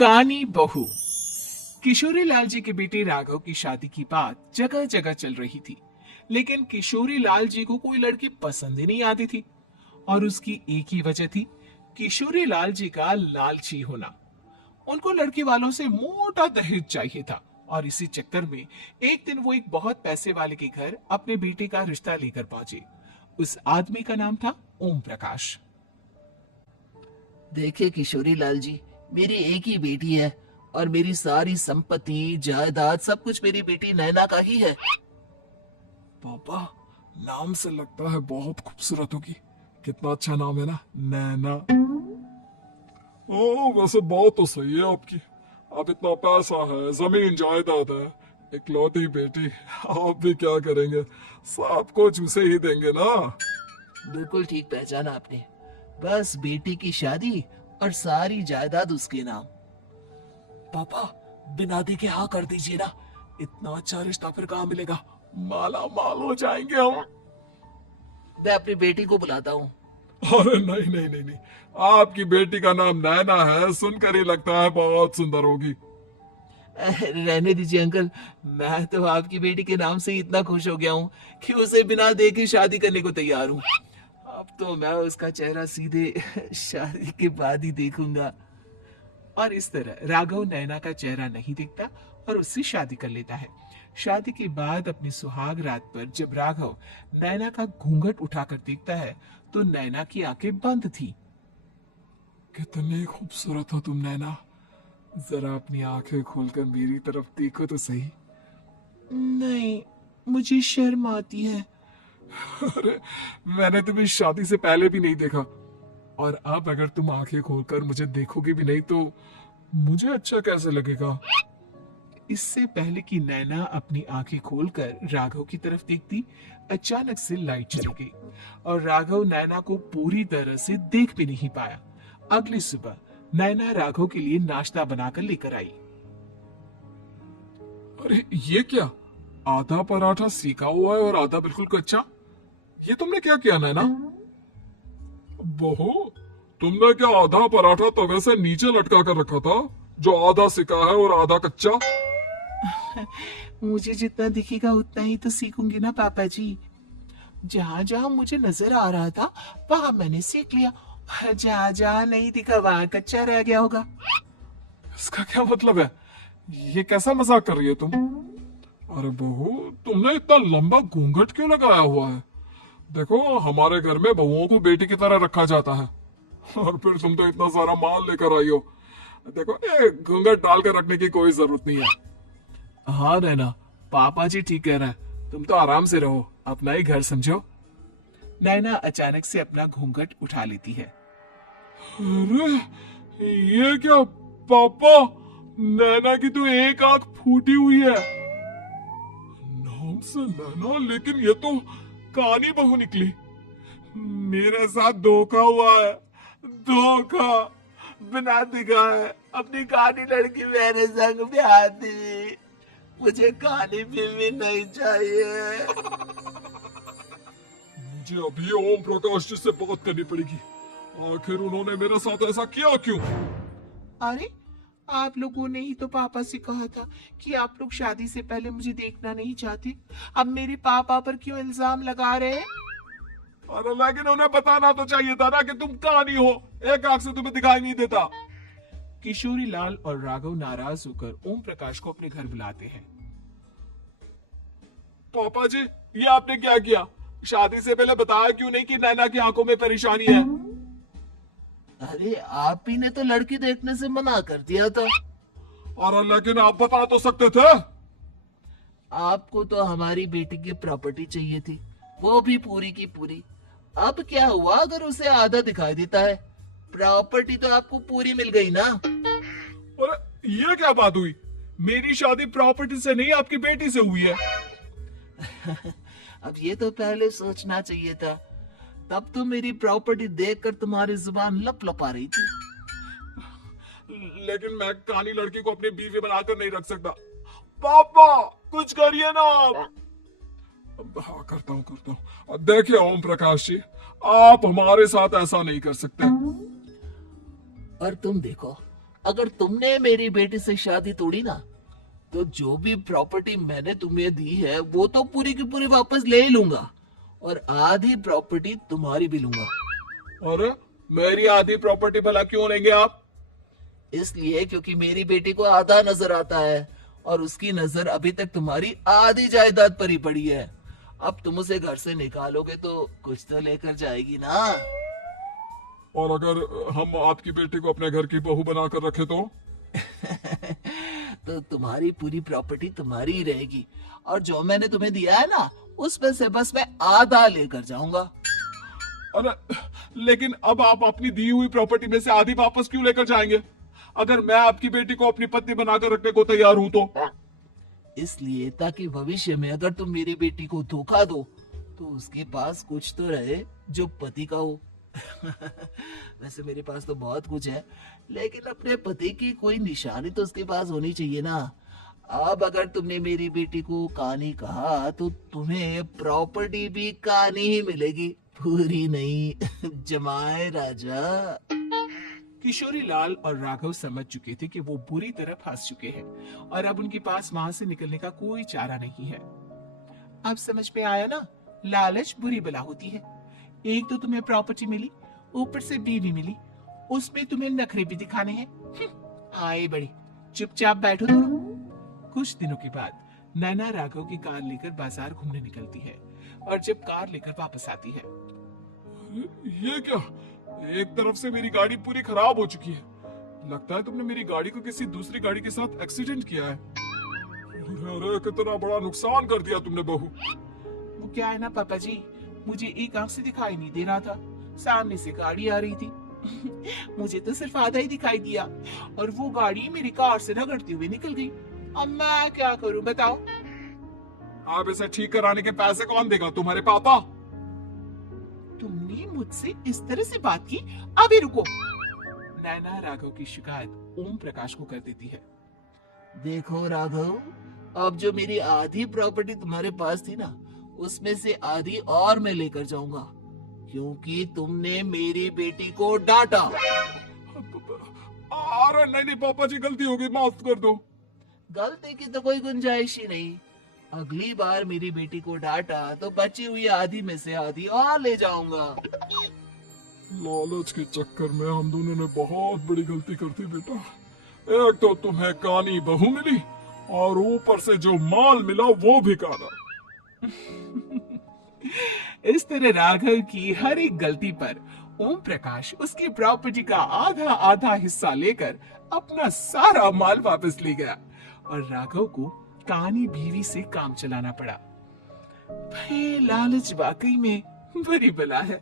कानी बहू। किशोरी लाल जी के बेटे राघव की शादी की बात जगह जगह चल रही थी, लेकिन किशोरी लाल जी को कोई लड़की पसंद ही नहीं आती थी। और उसकी एक ही वजह थी, किशोरी लाल जी का लालची होना। उनको लड़की वालों से मोटा दहेज चाहिए था, और इसी चक्कर में एक दिन वो एक बहुत पैसे वाले के घर अपने बेटे का रिश्ता लेकर पहुंचे। उस आदमी का नाम था ओम प्रकाश। देखिए किशोरी लाल जी, मेरी एक ही बेटी है और मेरी सारी संपत्ति जायदाद सब कुछ मेरी बेटी नैना का ही है। पापा, नाम से लगता है बहुत खूबसूरत होगी। कितना अच्छा नाम है ना, नैना। ओ, वैसे बात तो सही है आपकी। अब इतना पैसा है, जमीन जायदाद है, इकलौती बेटी, आप भी क्या करेंगे? सब कुछ उसे ही देंगे ना। बिल्कुल ठीक पहचाना आपने। बस बेटी की शादी और सारी जायदाद उसके नाम। पापा, बिना देखे हाँ कर दीजिए ना। इतना अच्छा रिश्ता फिर कहाँ मिलेगा? माला माल हो जाएंगे हम। मैं अपनी बेटी को बुलाता हूँ। अरे नहीं नहीं नहीं नहीं, आपकी बेटी का नाम नैना है, सुनकर ही लगता है बहुत सुंदर होगी। रहने दीजिए अंकल, मैं तो आपकी बेटी के नाम से ही इतना खुश हो गया हूँ कि उसे बिना देखे शादी करने को तैयार हूँ। अब तो मैं उसका चेहरा सीधे शादी के बाद ही देखूंगा। और इस तरह राघव नैना का चेहरा नहीं देखता और उससे शादी कर लेता है। शादी के बाद अपनी सुहाग रात पर जब राघव नैना का घूंघट उठाकर देखता है तो नैना की आंखें बंद थी। कितनी खूबसूरत हो तुम नैना। जरा अपनी आंखें खोलकर मेरी तरफ देखो तो सही। नहीं, मुझे शर्म आती है। अरे, मैंने तुम्हें शादी से पहले भी नहीं देखा, और अब अगर तुम आंखें खोलकर मुझे देखोगे भी नहीं तो मुझे अच्छा कैसे लगेगा? इससे पहले कि नैना अपनी आंखें खोलकर राघव की तरफ देखती, अचानक से लाइट चली गई और राघव नैना को पूरी तरह से देख भी नहीं पाया। अगली सुबह नैना राघव के लिए नाश्ता बनाकर लेकर आई। अरे ये क्या? आधा पराठा सेका हुआ है और आधा बिल्कुल कच्चा। ये तुमने क्या किया नैना? बहू, तुमने क्या आधा पराठा तवे से नीचे लटका कर रखा था, जो आधा सेका है और आधा कच्चा? मुझे जितना दिखेगा उतना ही तो सीखूंगी ना पापा जी। जहाँ जहाँ मुझे नजर आ रहा था वहां मैंने सीख लिया, जहाँ जहाँ नहीं दिखा वहां कच्चा रह गया होगा। इसका क्या मतलब है? ये कैसा मजाक कर रही है तुम? अरे बहू, तुमने इतना लंबा घूंघट क्यों लगाया हुआ है? देखो, हमारे घर में बहुओं को बेटी की तरह रखा जाता है, और फिर तुम तो इतना सारा माल लेकर आई हो। देखो, ये घूंघट डाल कर रखने की कोई जरूरत नहीं है। हाँ नैना, पापा जी ठीक कह रहे हैं, तुम तो आराम से रहो, अपना ही घर समझो। नैना अचानक से अपना घूंघट उठा लेती है। अरे ये क्या पापा, नैना की तो एक आंख फूटी हुई है। नाम से नैना, लेकिन ये तो कानी बहू निकली। मेरे साथ धोखा हुआ है, धोखा। बिना दिखाए अपनी कहानी लड़की मेरे संग ब्याह दी। मुझे कहानी भी नहीं चाहिए। मुझे अभी ओम प्रकाश जी से बात करनी पड़ेगी। आखिर उन्होंने मेरे साथ ऐसा किया क्यों? अरे, आप लोगों ने ही तो पापा से कहा था कि आप लोग शादी से पहले मुझे देखना नहीं चाहते। अब मेरे पापा पर क्यों इल्जाम लगा रहे हैं? अरे लेकिन उन्हें बताना तो चाहिए था ना कि तुम कहानी हो, एक आंख से तुम्हें दिखाई नहीं देता। किशोरी लाल और राघव नाराज होकर ओम प्रकाश को अपने घर बुलाते हैं। पापा जी, ये आपने क्या किया? शादी से पहले बताया क्यों नहीं कि नैना की आंखों में परेशानी है? अरे आप ही ने तो लड़की देखने से मना कर दिया था। और लेकिन आप बता तो सकते थे। आपको तो हमारी बेटी की प्रॉपर्टी चाहिए थी, वो भी पूरी की पूरी। अब क्या हुआ अगर उसे आधा दिखाई देता है? प्रॉपर्टी तो आपको पूरी मिल गई ना। अरे ये क्या बात हुई? मेरी शादी प्रॉपर्टी से नहीं, आपकी बेटी से हुई है। अब ये तो पहले सोचना चाहिए था। तब तो मेरी प्रॉपर्टी देखकर तुम्हारी जुबान लप लपा रही थी। लेकिन मैं कानी लड़की को अपनी बीवी बनाकर नहीं रख सकता। पापा, कुछ करिए ना आप। हाँ, करता हूँ। देखिए ओम प्रकाश जी, आप हमारे साथ ऐसा नहीं कर सकते। और तुम देखो, अगर तुमने मेरी बेटी से शादी तोड़ी ना, तो जो भी प्रॉपर्टी मैंने तुम्हें दी है वो तो पूरी की पूरी वापस ले लूंगा, और आधी प्रॉपर्टी तुम्हारी भी लूंगा। अरे मेरी आधी प्रॉपर्टी भला क्यों लेंगे आप? इसलिए क्योंकि मेरी बेटी को आधा नजर आता है, और उसकी नजर अभी तक तुम्हारी आधी जायदाद पर ही पड़ी है। अब तुम उसे घर से निकालोगे तो कुछ तो लेकर जाएगी ना। और अगर हम आपकी बेटी को अपने घर की बहू बनाकर रखे तो? तो तुम्हारी पूरी प्रॉपर्टी तुम्हारी ही रहेगी, और जो मैंने तुम्हें दिया है ना, उसमें से बस मैं आधा लेकर जाऊंगा। अरे लेकिन अब आप अपनी दी हुई प्रॉपर्टी में से आधी वापस क्यों लेकर जाएंगे? अगर मैं आपकी बेटी को अपनी पत्नी बनाकर रखने को तैयार हूं तो? इसलिए ताकि भविष्य में अगर तुम मेरी बेटी को धोखा दो तो उसके पास कुछ तो रहे जो पति का हो। वैसे मेरे पास तो बहुत कुछ है, लेकिन अपने पति की कोई निशानी तो उसके पास होनी चाहिए ना। अब अगर तुमने मेरी बेटी को कानी कहा तो तुम्हें प्रॉपर्टी भी कानी ही मिलेगी, पूरी नहीं। जमाए राजा। किशोरी लाल और राघव समझ चुके थे कि वो बुरी तरह फंस चुके हैं और अब उनके पास वहां से निकलने का कोई चारा नहीं है। अब समझ में आया ना, लालच बुरी बला होती है। एक तो तुम्हें प्रॉपर्टी मिली, ऊपर से बीवी मिली, उसमें तुम्हें नखरे भी दिखाने हैं। आए बड़ी, चुपचाप बैठो दोनों। कुछ दिनों के बाद नैना राघव की कार लेकर बाजार घूमने निकलती है और जब कार लेकर वापस आती है, ये क्या? एक तरफ से मेरी गाड़ी पूरी खराब हो चुकी है। लगता है तुमने मेरी गाड़ी को किसी दूसरी गाड़ी के साथ एक्सीडेंट किया है। अरे कितना बड़ा नुकसान कर दिया तुमने बहू। वो क्या है ना पापा जी, मुझे एक आंख से दिखाई नहीं दे रहा था, सामने से गाड़ी आ रही थी। मुझे तो सिर्फ आधा ही दिखाई दिया और वो गाड़ी मेरी कार से रगड़ती हुई निकल गई। अब मैं क्या करूं बताओ? आप इसे ठीक कराने के पैसे कौन देगा? तुम्हारे पापा? तुमने मुझसे इस तरह से बात की? अभी रुको। नैना राघव की शिकायत ओम प्रकाश को कर देती है। देखो राघव, अब जो मेरी आधी प्रॉपर्टी तुम्हारे पास थी ना, उसमें से आधी और मैं लेकर जाऊंगा, क्योंकि तुमने मेरी बेटी को डांटा। अरे नहीं पापा जी, गलती हो गई, माफ कर दो। गलती की तो कोई गुंजाइश ही नहीं। अगली बार मेरी बेटी को डांटा तो बची हुई आधी में से आधी और ले जाऊंगा। लालच के चक्कर में हम दोनों ने बहुत बड़ी गलती कर दी बेटा। एक तो तुम्हें कानी बहू मिली और ऊपर से जो माल मिला वो भी काना। इस तरह राघव की हर एक गलती पर ओम प्रकाश उसकी प्रॉपर्टी का आधा आधा हिस्सा लेकर अपना सारा माल वापस ले गया और राघव को कानी बीवी से काम चलाना पड़ा। भाई लालच वाकई में बुरी बला है।